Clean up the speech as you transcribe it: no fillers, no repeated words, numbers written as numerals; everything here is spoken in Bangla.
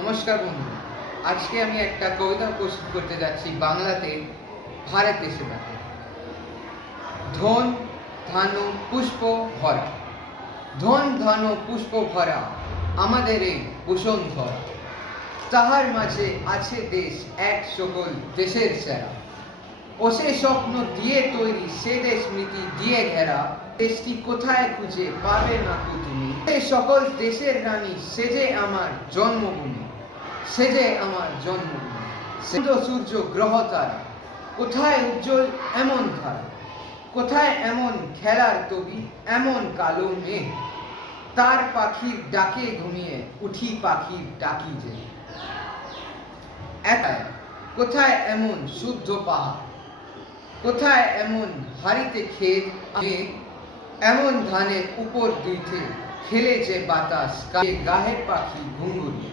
নমস্কার বন্ধু, আজকে আমি একটা কবিতা প্রস্তুত করতে যাচ্ছি বাংলাতে ভারত দেশে ব্যাপী। ধন ধানু পুষ্প ভরা, ধন ধানু পুষ্প ভরা আমাদের এই বসুন্ধরা। তাহার মাঝে আছে দেশ এক সকল দেশের সেরা, ও সে স্বপ্ন দিয়ে তৈরি সে দেশ স্মৃতি দিয়ে ঘেরা। দেশটি কোথায় খুঁজে পাবে না কো তুমি, সে সকল দেশের রানী সে যে আমার জন্মভূমি, সে যে আমার জন্মভূমি। চন্দ্র সূর্য গ্রহ তারা, কোথায় উজ্জ্বল এমন ধারা, কোথায় এমন খেলার তবি এমন কালো মেঘ। তার পাখির ডাকে ঘুমিয়ে উঠি পাখির ডাকি যে। একাই কোথায় এমন শুদ্ধ পাহাড়, কোথায় এমন হাড়িতে ক্ষেত, এমন ধানের উপর দুইতে খেলে যে বাতাস গাহে পাখি ঘুঙ্গুরিয়ে।